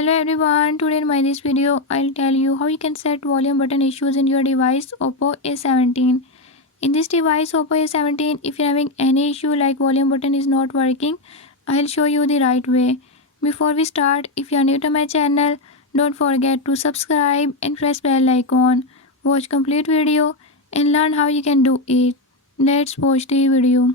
Hello everyone, today in my this video I'll tell you how you can set volume button issues in your device Oppo A17. In this device Oppo A17, if you're having any issue like volume button is not working, I'll show you the right way. Before we start, if you are new to my channel, don't forget to subscribe and press bell icon. Watch complete video and learn how you can do it. Let's watch the video.